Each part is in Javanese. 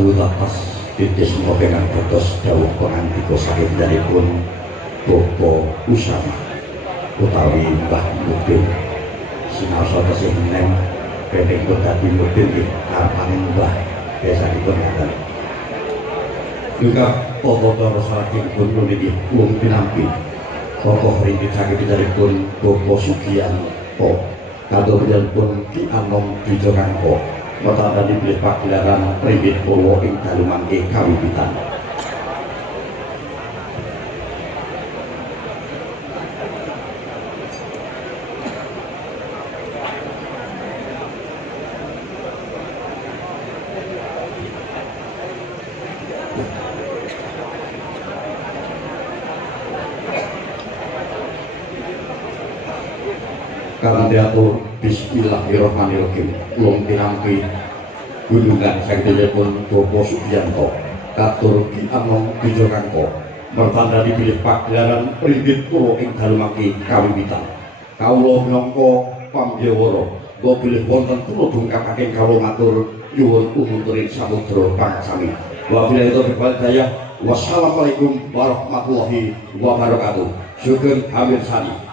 Sawu lapas titis mopengan dados dawuh pangandika saking danipun Bapak Usama utawi Mbah Mudin sinaosa tasih neng pendek dadi Mudin nggih karapaning Mbah biasanipun ngaten juga foto-foto saking pun niki wong pinampi tokoh ringgit saking danipun Bapak Sugiyanto kadoripun Ki Anom Dijokangko Kota tadi pilih pagelaran Primbit Purwo ing dalu mangke kawiwitan. Kanthi atur bismillahirrahmanirrahim kula pinampi gunungan saktipun Bapak Sugiyanto katur Ki Anom Dijokangko mertanda dipilih pagelaran Primbit Purwo ing dalu mangke kawiwitan kawula minangka pambyawara kula bilih wonten kula dungkapaken kawula matur nyuwun umunturing samudra pangsami wabillahi taufiq wal hidayah wassalamualaikum warahmatullahi wabarakatuh Sugeng Hamid Sani.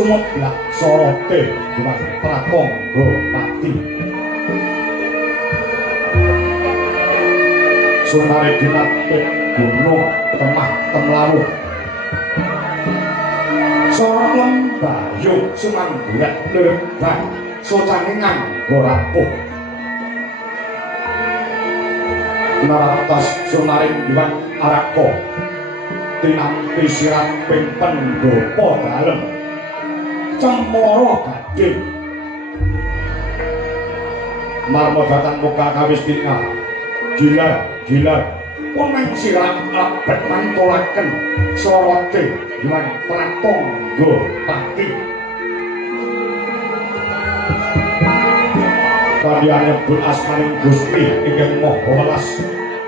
sumeblak sorote Dimas Pratangga Pati sunare dinapit gunung temah temlawuh sorong lembayu sumanggurat lembang socange nganggo rapuh naratas sunaring diwan arako tinampi sirah ping pendopo dalem cemoro gading marmodatan muka kawis tinggal gila pemeng sirah abet mantolaken sorote diwan Pratangga Pati kaliyan nyebut asmaning Gusti ingkang Maha Welas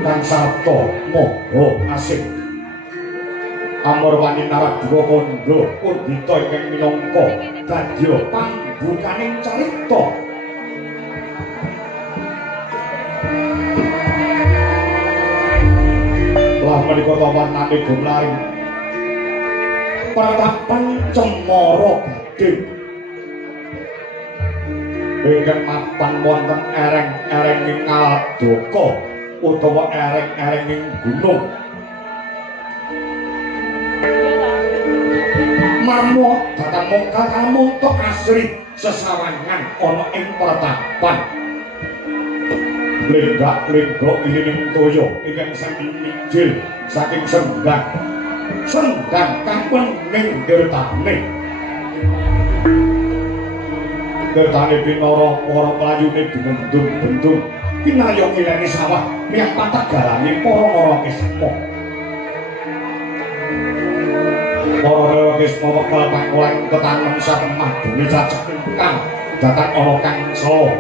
lan sarta Maha Asih amor wani Naragwa Kandha Undita ingkang minangka dadya pambukaning carita lah menika warnane gumlaring pratapan cemara gading ingkang mapan wonten ereng-erenging Ngaldaka utawa ereng-erenging gunung marmo datang mongkal kamunta asri sesawangan ana ing pratapan lenggak-lenggok ilining toya ingkang saking mijil saking sendang kang pening gertane pinara para pelayune bendung-bendung pinayong ileni sawah miyang patah galane para Narakisma para Kisma wekal pangkulan tetanem satemah bumi cacah ingkang datang ana kang sala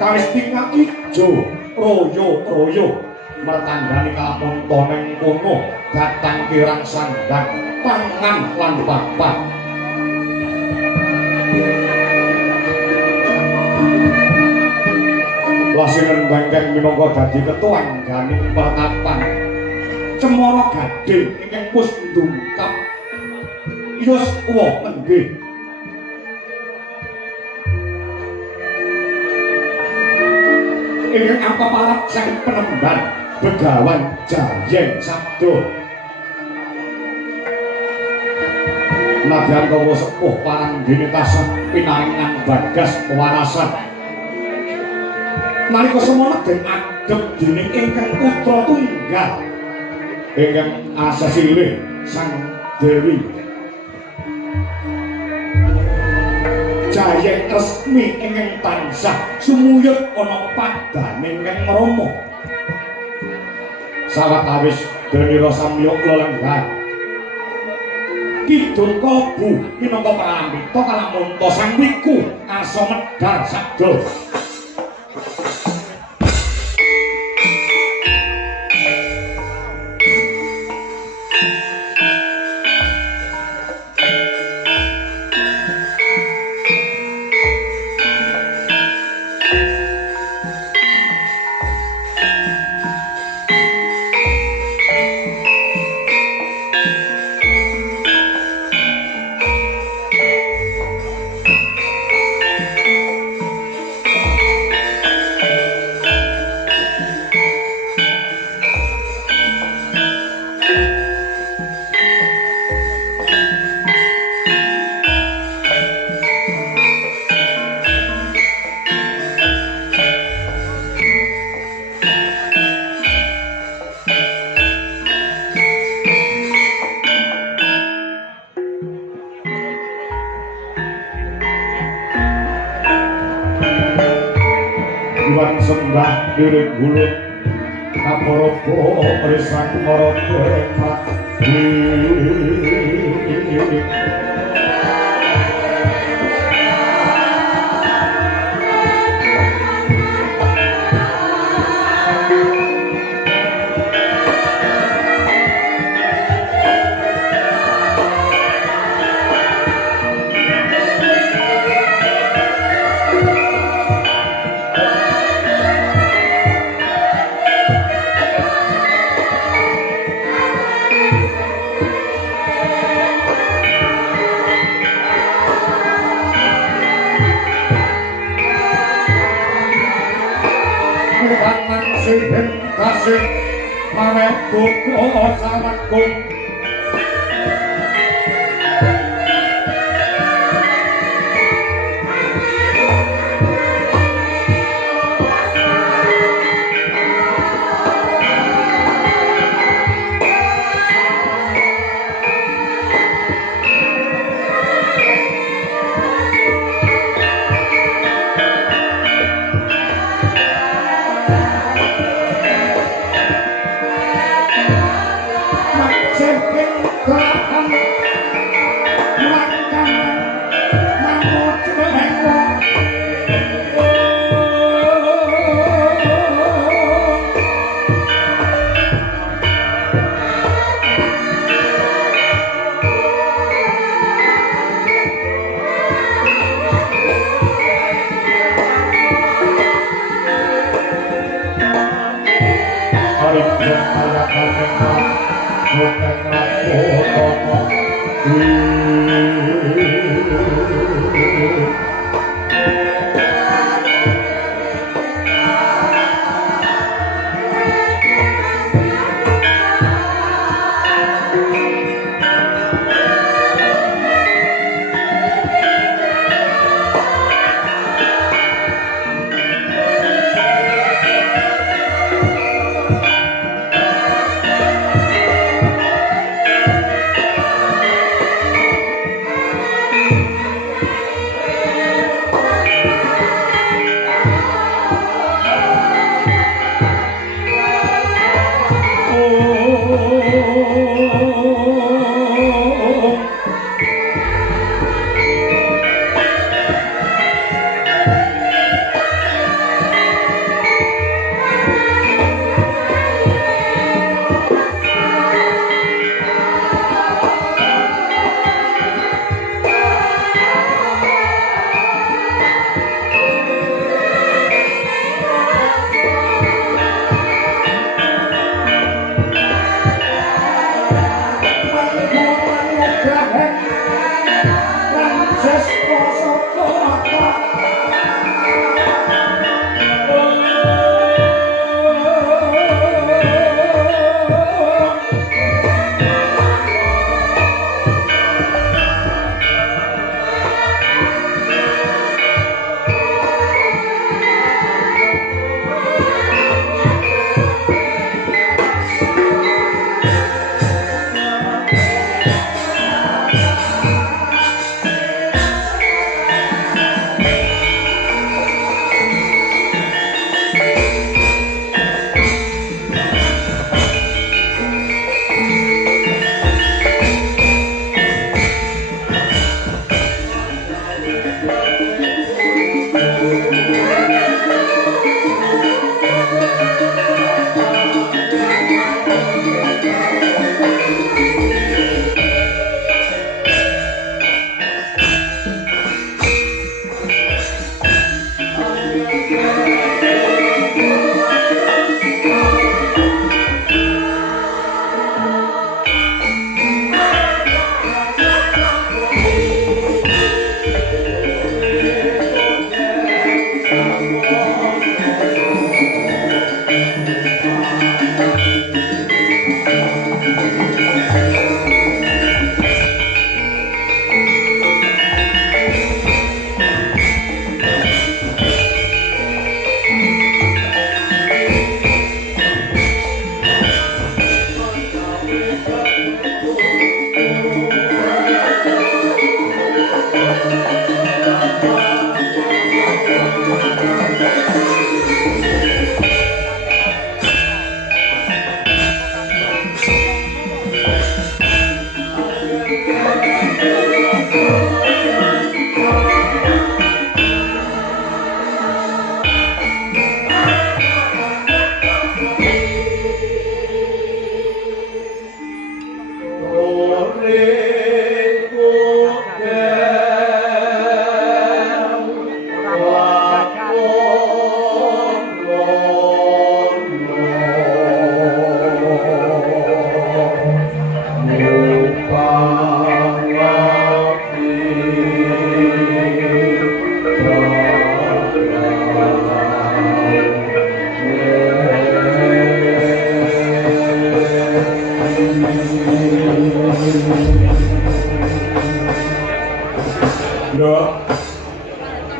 kawis tingkang ijo royo mertanggani kamontoning kono datang kirang sandang pangan lan papat Lasinan bangkang minangka dadi ketuan ganing pertapan Cemara Gading ingkang pus ndungkap Yus uwa nenggih ingkang apa parap sang penemban Begawan Jayeng Sabdo Nadyan kawa sepuh parang dinitasan pinaringan bagas pewarasan nalika semana den adhep dening ingkang putra tunggal ingkang asasilih sang Dewi Jayeng resmi ingkang tansah sumuyut ana padane ingkang Rama sawetawis denira samya lelenggar Kidul Kobu minangka prambita kalamunta sang wiku arsa medhar sabda Iwan sembah lirik bulut kaporopo risang moroke mati kasih mawet buku sahabatku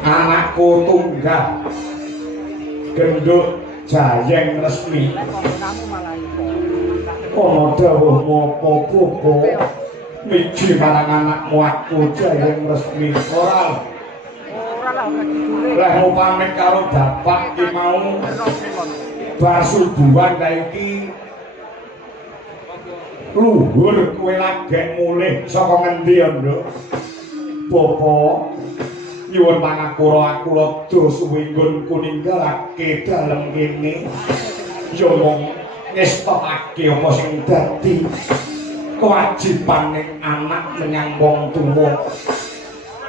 Anakku tunggal gendut jayeng resmi ana dawuh mopo bobo miji marang anakmu aku jayeng resmi ora lah pamit karo bapak ki mau basubuhan ta iki luhur kowe lagek mulih saka ngendi ya nduk Bopo nyuwun pangapura aku rada suwe nggon kuninggalake dalem kene ya mung ngestokake apa sing dadi kewajibaning anak menyang wong tuwa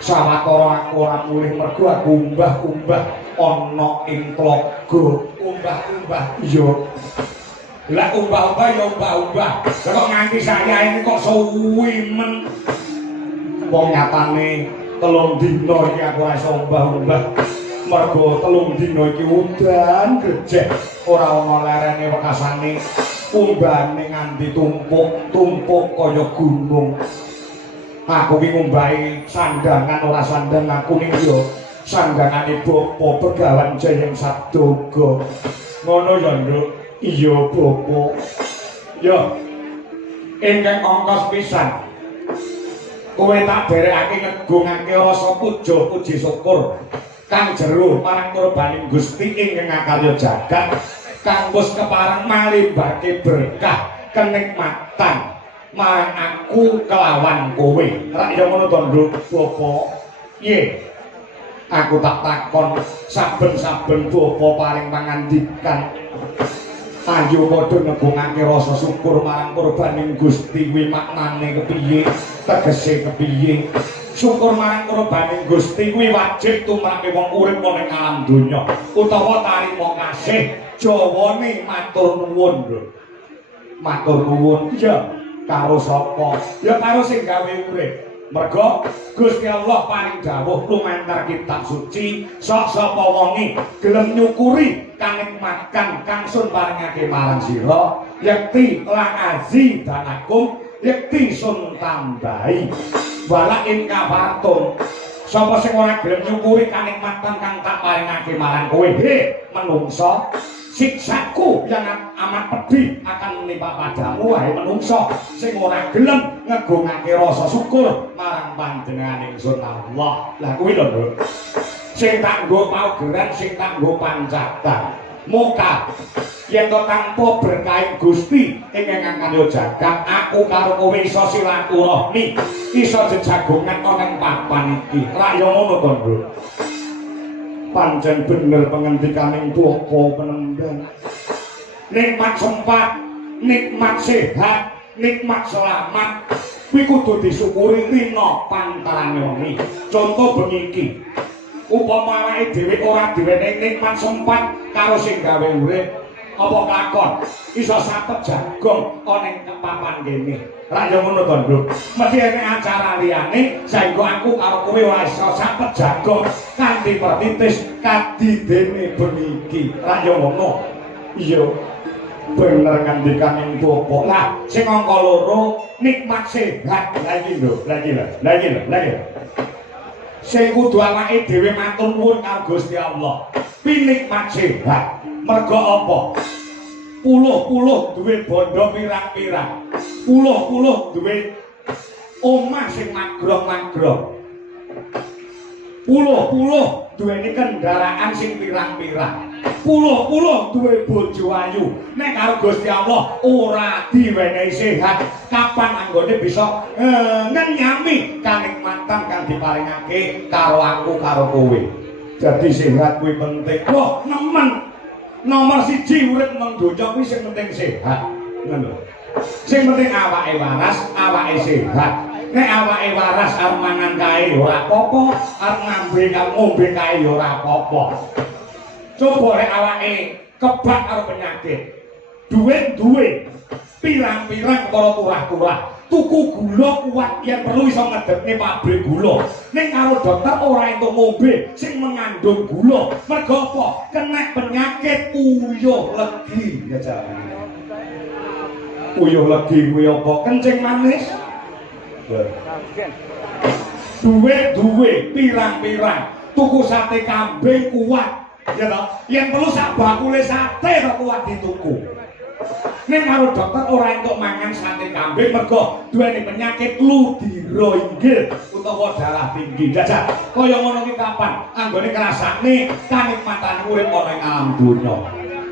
sawetara aku ora mulih mergo aku umbah-umbah ana ing tlaga umbah-umbah iya lah umbah-umbah ya umbah-umbah kok nganti saya ini kok suwi men wong nyatane 3 dina iki aku iso umbah-umbah mergo 3 dina iki udan gejeh ora ana lerene wekasane umbane nganti tumpuk kaya gunung aku ki ngumbahi sandangan ora sandang aku niki yo sandangane Bapa Begawan Jayeng Sabdoga ngono ya Nduk iya Bapa yo ingkang ongkos pisan kowe tak derekake ngegungake rasa puja puji syukur kang jero marang kurbaning Gusti ingkang ngakarya jagat kang wis kepareng malimbake berkah kenikmatan marang aku kelawan kowe rak ya ngono to Nduk Bapa piye aku tak takon saben-saben Bapa paring pangandikan ayo padha ngegungake rasa syukur marang kurbaning Gusti kuwi maknane kepiye tegese kepiye syukur marang kurbaning Gusti kuwi wajib tumrap wong urip ning alam donya utawa tarima kasih jawane matur nuwun lho matur nuwun ya karo sapa ya karo sing gawe urip Mergo Gusti Allah paring dawuh lumantar kitab suci, sok sapa wonge gelem nyukuri kanikmatan kang sun paringake marang sira, yakti la azidanakum, yakti sun tambahi. Wala in kafartum. Sapa sing ora gelem nyukuri kanikmatan kang tak paringake marang kowe, he menungso, siksaku yang amat pedih akan menimpa padamu wahai menungso sing ora gelem ngegungake rasa syukur marang panjenengan ingsun Allah. Lah kuwi lho, Nduk. Sing tak nggo paugeran, sing tak nggo pancatan. Muka yen to tanpa berkah Gusti ingkang kanggo jagat, aku karo kowe iso silaturahmi, iso jejagongan ana ing papan iki. Ra yo ngono to, Nduk. Pancen bener pengendikaning Bapa Penembang. Nikmat sempat, nikmat sehat, nikmat selamat kuwi kudu disyukuri rina pantarane wengi. Conto bengi iki. Upama awake dhewe ora diwenehi nikmat sempat karo sing gawe urip, apa kelakon iso sapet jagong ana ing papan kene. Ra yo ngono to, Nduk. Mesti enek acara liyane saengga aku karo kowe ora iso sapet jagong kanthi pertitis kadidene bengi iki. Ra yo ngono. Iya. Bener ngandikaning Bapa. Lah sing angka loro nikmat sehat. Lah iki lho, lah iki lho. Sing kudu awake dhewe matur nuwun karo Gusti Allah. Pinikmat sehat. Mergo apa? Puluh-puluh duwe bondo pirang-pirang. Puluh-puluh duwe omah sing magrong-magrong. Puluh-puluh duweni kendaraan sing pirang-pirang. Puluh-puluh duwe bojo ayu. Nek karo Gusti Allah ora diwenehi sehat, kapan anggone bisa ngenyami kanikmatan kang diparingake karo aku karo kowe. Jadi sehat kuwi penting. Loh, nemen. Nomor 1 urip nang donya kuwi sing penting sehat. Ngono. Sing penting awake waras, awake sehat. Nek awake waras arep mangan kae ora apa-apa, arep ngombe kae ora apa-apa. Coba rek awake kebak karo penyakit. Duit duwe pirang-pirang para turah-turah. Tuku gula kuat yen perlu iso ngedekne pabrik gula. Ning karo dokter ora entuk ngombe sing mengandung gula. Mergo apa? Kena penyakit uyuh legi ya jare. Uyuh legi kuwi apa? Kencing manis. Duwe pirang-pirang. Tuku sate kambing kuat. Ya toh, yang perlu sak bakule sate kok kuat dituku. Ning karo dokter ora entuk mangan sate kambing mergo duweni penyakit ludira inggil utawa darah tinggi. Jajak, kaya ngono ki kapan anggone ngrasakne kanikmatan urip ana ing alam donya.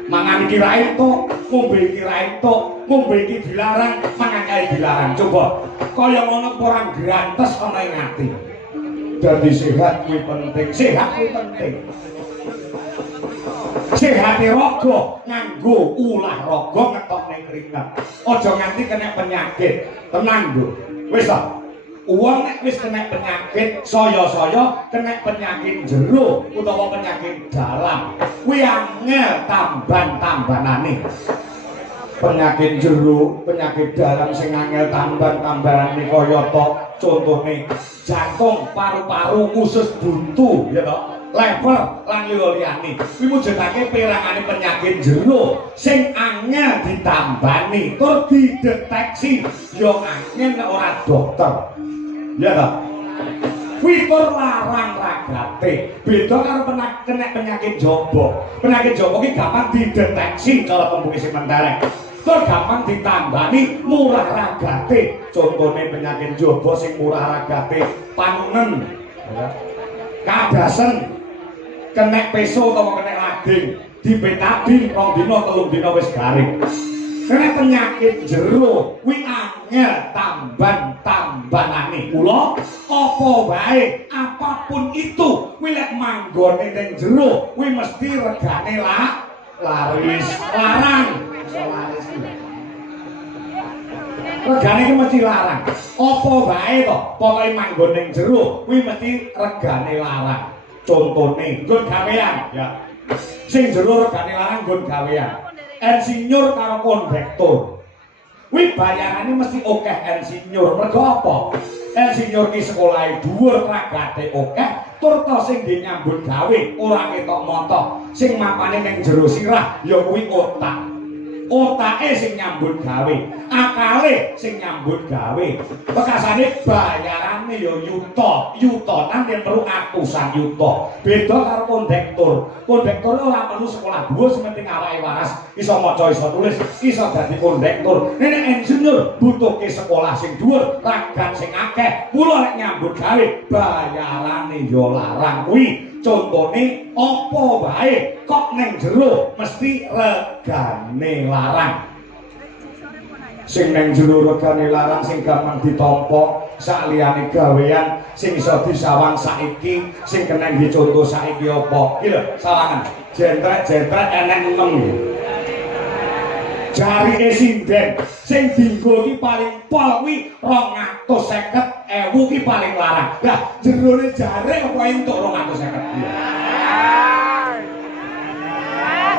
Mangan iki ra entuk, ngombe iki ra entuk, ngombe iki dilarang, mangan kae dilarang. Coba kaya ngono ora grantes ana ing ati. Dadi sehat kuwi penting, sehat kuwi penting. Sehate raga nganggo ulah raga ngetokne keringet. Aja nganti kena penyakit. Tenang, Nduk. Wis ta. Wong nek wis kena penyakit saya-saya kena penyakit jero utawa penyakit dalam. Kuwi angel tamban-tambanane. Penyakit jero, penyakit dalam sing angel tamban-tambanane kaya to contone jantung, paru-paru, usus buntu, ya to. Level lan liyane kuwi mujudake pirangane penyakit jero sing angel ditambani tur dideteksi yo angel nek ora dokter ya ta kuwi tur larang ragate beda karo kena penyakit jaba ki gampang dideteksi cara tembunge sing mentereng tur gampang ditambani murah ragate contone penyakit jaba sing murah ragate panunen kadasen kena peso atau kena lading di betadin 2 dina 3 dina wis garing. Kena penyakit jero kuwi angel tambanane. Mula apa wae apapun itu kuwi lek manggone ning jero kuwi mesti regane laris larang. Laris regane iki mesti larang. Apa wae to pokoke manggon ning jero kuwi mesti regane larang. Contone nggon gawean ya sing jero regane larang nggon gawean insinyur karo kondektur kuwi bayarane mesti akeh insinyur mergo apa insinyur ki sekolahe dhuwur ragate akeh tur ta sing nyambut gawe ora ketok montok sing mapane ning jero sirah ya kuwi otak otake sing nyambut gawe akale sing nyambut gawe bekasane bayarane ya yutonan yen perlu atusan yuta beda karo kondektur ora perlu sekolah dhuwur sementing awake waras iso maca iso tulis iso dadi kondektur nek insinyur butuhke sekolah sing dhuwur ragat sing akeh mula nek nyambut gawe bayarane ya larang kuwi contone apa wae kok ning jero mesti regane larang sing ning jero regane larang sing gampang ditampa sakliyane gawean sing iso disawang saiki sing kena dicontoh saiki apa iki lho sawangan jentrek eneng 6 jarike sinden sing dienggo ki paling pol kuwi 250.000 ki paling larang. Lah jerone jare apa entuk 250.000.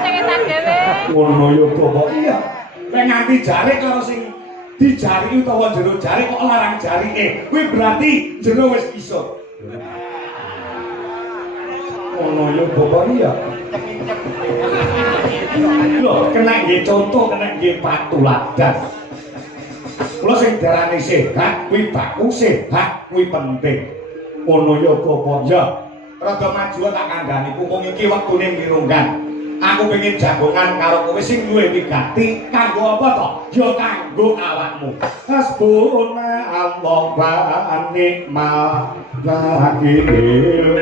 Ceketan dhewe. Ngono yo Bapak iya. Nek nganti jare karo sing dijari utawa jero jare kok larang jarike. Kuwi berarti jero wis iso. Ngono yo Bapak iya. Lho, kena nggih contoh, kena nggih patuladan. Kula sing darani sehat kuwi baku, sehat kuwi penting. Ngono ya Bapak ya. Rada maju tak kandhani kumung iki wektune mirunggan. Aku pengen jagongan karo kowe sing duwe wigati kanggo apa to? Ya kanggo awakmu. Hasbuna Allah wa ni'mal wakil.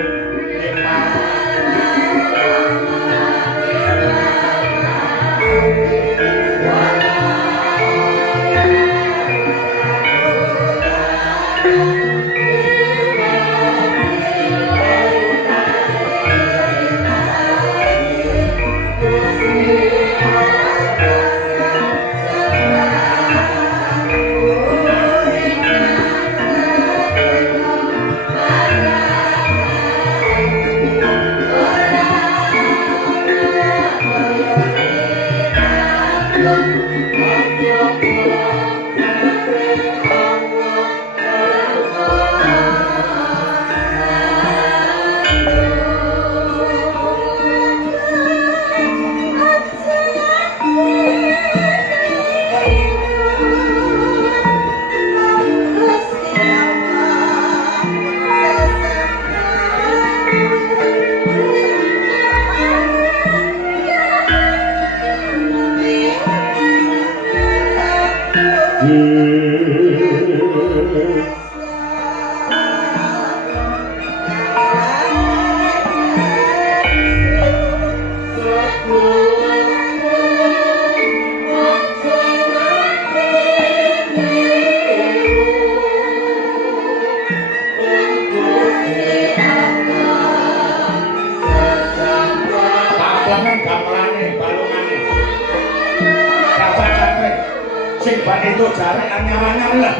Itu jare anyar-anyar lah.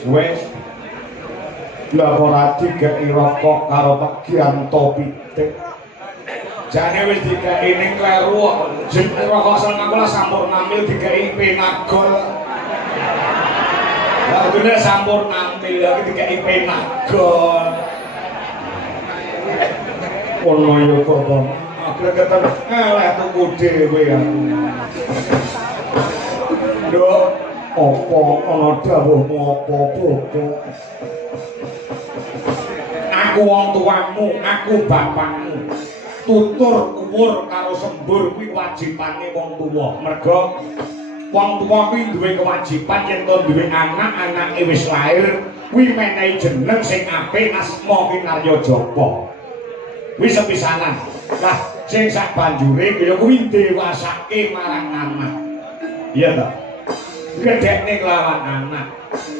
Wis lah ora dikeki rokok karo Pak Gianto pitik jane wis dikeki ning kleru sing rokok selangkula sampurna mil dikeki penagol lah dene sampurna mil iki dikeki penagol ono yo kok gregetan eleh tuku dhewe aku nduk apa ana dawuhmu apa bobo aku wong tuamu aku bapakmu tutur uwur karo sembur kuwi wajibane wong tuwa merga wong tuwa kuwi duwe kewajiban yen to duwe anak-anake wis lair kuwi menehi jeneng sing apik asma Kinarya Japa kuwi sepisanan lah sing sak banjure ya kuwi dewasake marang anak iya ta gedhekne kelawan anak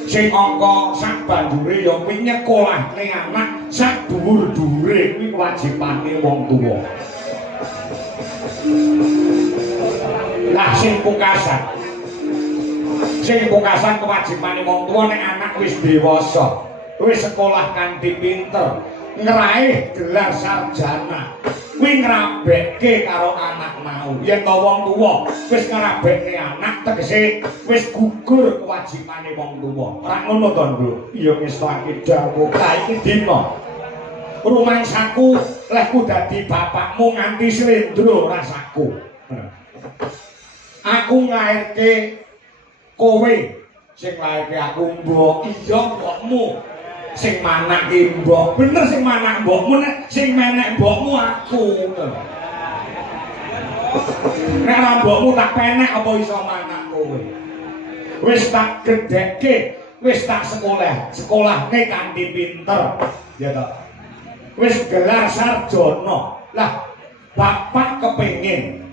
sing angka sak banjure ya kuwi nyekolahne anak sak dhuwur-dhuwure kuwi kewajibane wong tuwa. Lah sing pungkasan kewajibane wong tuwa nek anak wis dewasa, wis sekolah kanthi pinter, ngraih gelar sarjana, kuwi ngrabekke karo anak mau. Yen to wong tuwa wis ngrabekke anak tegese wis gugur kewajibane wong tuwa. Ora ngono to, Nduk? Iya ngestake dawuh. Lah iki dina rumangsaku lehku dadi bapakmu nganti slendro rasaku. Aku nglairke kowe sing lairke aku mbok iya mbokmu sing manake mbok bener sing manak mbokmu nek sing menek mbokmu aku nek ora mbokmu tak penek apa iso manak kowe wis tak gedhekke wis tak sekolahne kanthi pinter ya toh wis gelar sarjana lah bapak kepengin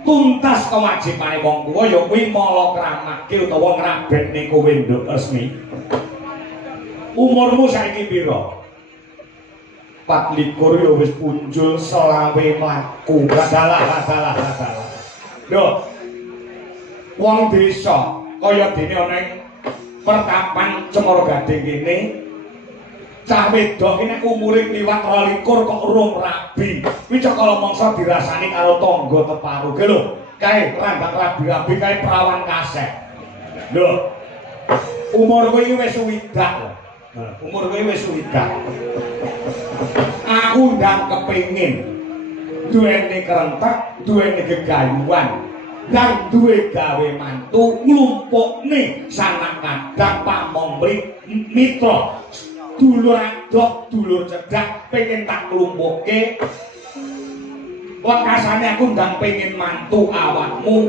tuntas kewajibane wong tuwa ya kuwi mala kramake utawa ngrabetne kowe nduk resmi. Umurmu saiki pira? 24 ya wis punjul selawe mlaku. Adalah. Lho. Wong desa kaya dene ana ing pertapan Cemor Gading kene cah wedok iki nek umure liwat 22 kok urung rabi. Kuwi cekala mangsa dirasani karo tangga teparu. Ge lho, kae rambak rabi-rabi kae perawan kasek. Lho. Umur kowe iki wis suwidak lho. Umur kowe wis suwidak. Aku ndang kepengin duwene kerentek, duwene gegayuhan, dan duwe gawe mantu nglumpukne sanak kadang pamong mitra. Dulur adok, dulur cedak pengen tak nglumpukke. Wekasane aku ndang pengen mantu awakmu.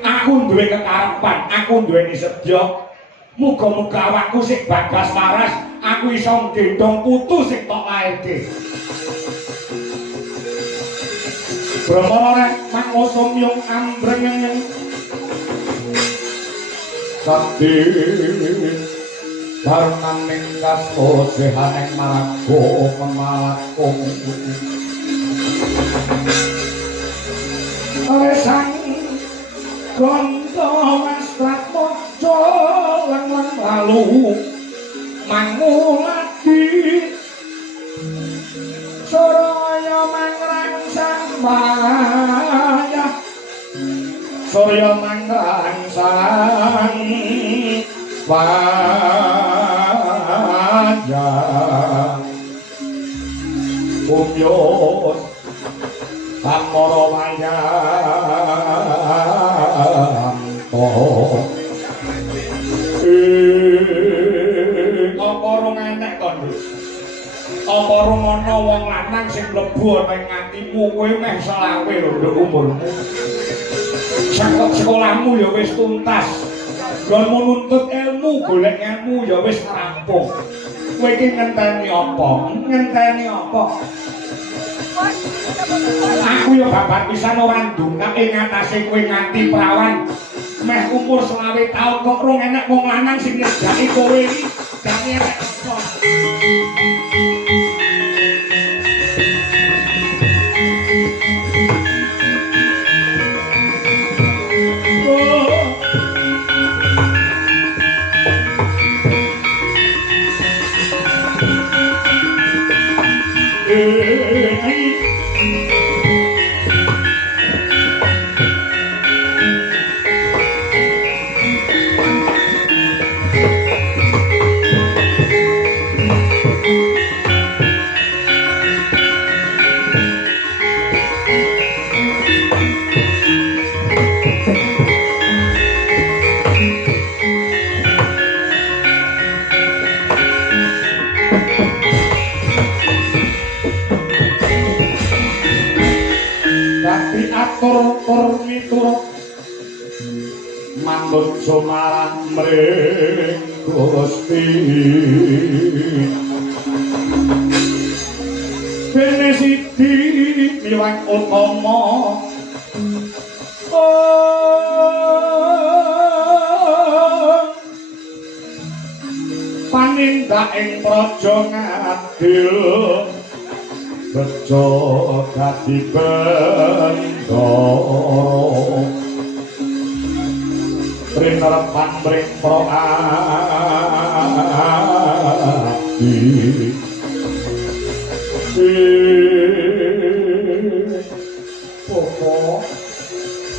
Aku duwe kekarepan, aku duweni sedya. Muga-muga awakku sing bagas waras, aku iso nggendong putu sing tok lairke. Brahmana rek mangosum yung ambreng sakti Barang mingkas osehaneng marago memalakong Alesang gondo mastrak mojo lang lalu mangulati Surya mangrangsang maya Surya mangrangsang Panjang Umyot Pamoro Wayang Apa rung enek kon Apa rung ana wong lanang sing mlebu ana ing atimu kowe meh selawe lho nduk umurmu Sekolahmu ya wis tuntas Gon menuntut ilmu, golek ilmu ya wis rampung. Kowe iki ngenteni apa? Ngenteni apa? Aku ya babat pisan ora ndungak ing atase kowe nganti prawan. Meh umur 20 taun kok rong enek wong lanang sing nyedaki kowe iki. Jane enek apa? Tur miturut manut sumarang mring Gusti dene siti miwang utama panindak ing praja ngadil bejo dadi bendoro rinrepan mring proati Bapak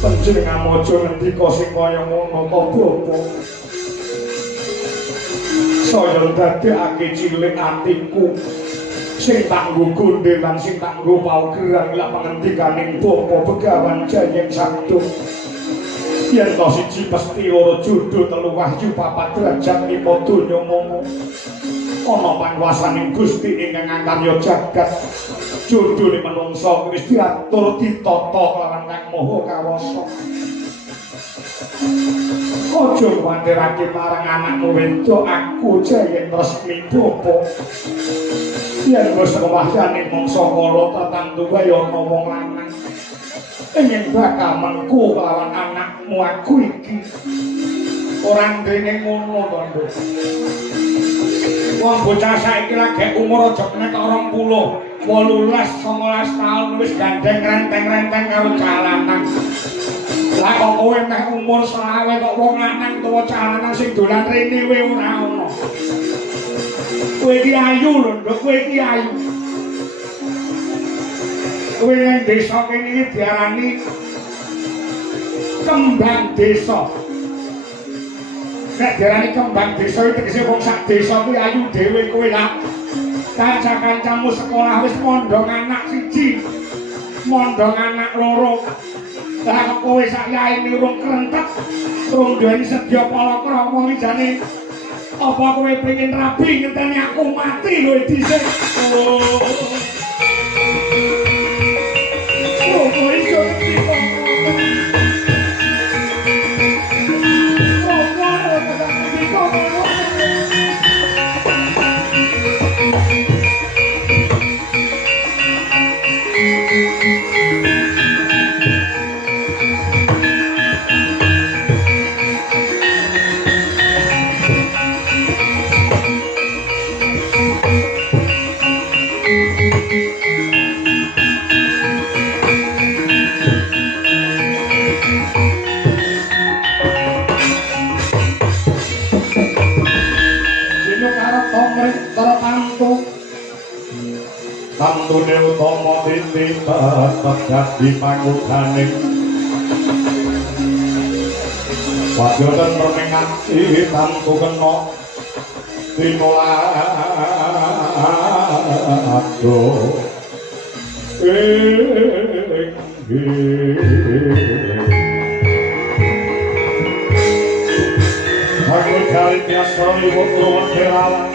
panjenengan aja ngendika sing kaya ngono to Bapak saya dadekake cilik atiku sing tak nggo gondhe lan sing tak nggo paugeran lak pangendikaning Bapa Begawan Jayeng Sabdo yen to siji pesti loro judul telu wahyu papat derajat lima donya momo ana panguwasaning Gusti ingkang ngangkarya jagat judul menungsa wis diatur ditata kelawan Kang Maha Kawasa aja wandirake marang anakmu wedok aku Jayen resmi bapa yen wis wahyaning mangsa kala tertentu wae ana wong lanang ingin bakal mengku kelawan anakmu aku iki orang dene ngono to wong bocah saiki lagi umur aja nek 20 18 19 taun wis gandeng renteng-renteng karo calanan lah kok kowe meh umur 20 kok wong lanang tuwa calanan sing dolan rene wae ora ono kowe iki ayu lho nduk kowe iki ayu kowe nang desa kene iki diarani kembang desa. Nek diarani kembang desa iki tegese wong sak desa kuwi ayu dhewe kowe lah. Kanca-kancamu sekolah wis mondhong anak siji, mondhong anak loro. Lah kok kowe sak yaene urung krentek, urung duweni sedya palakrama jane apa kowe pengen rabi ngenteni aku mati lho dhisik. Tantune utama titipan dadi pangudane wajodan menengati tantu kena tinolado aku kali biasa ibu tua terawan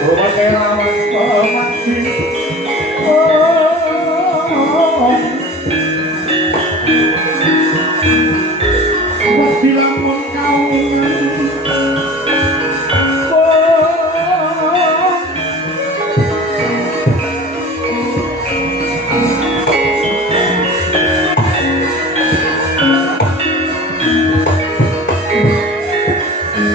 Rumah terawan mati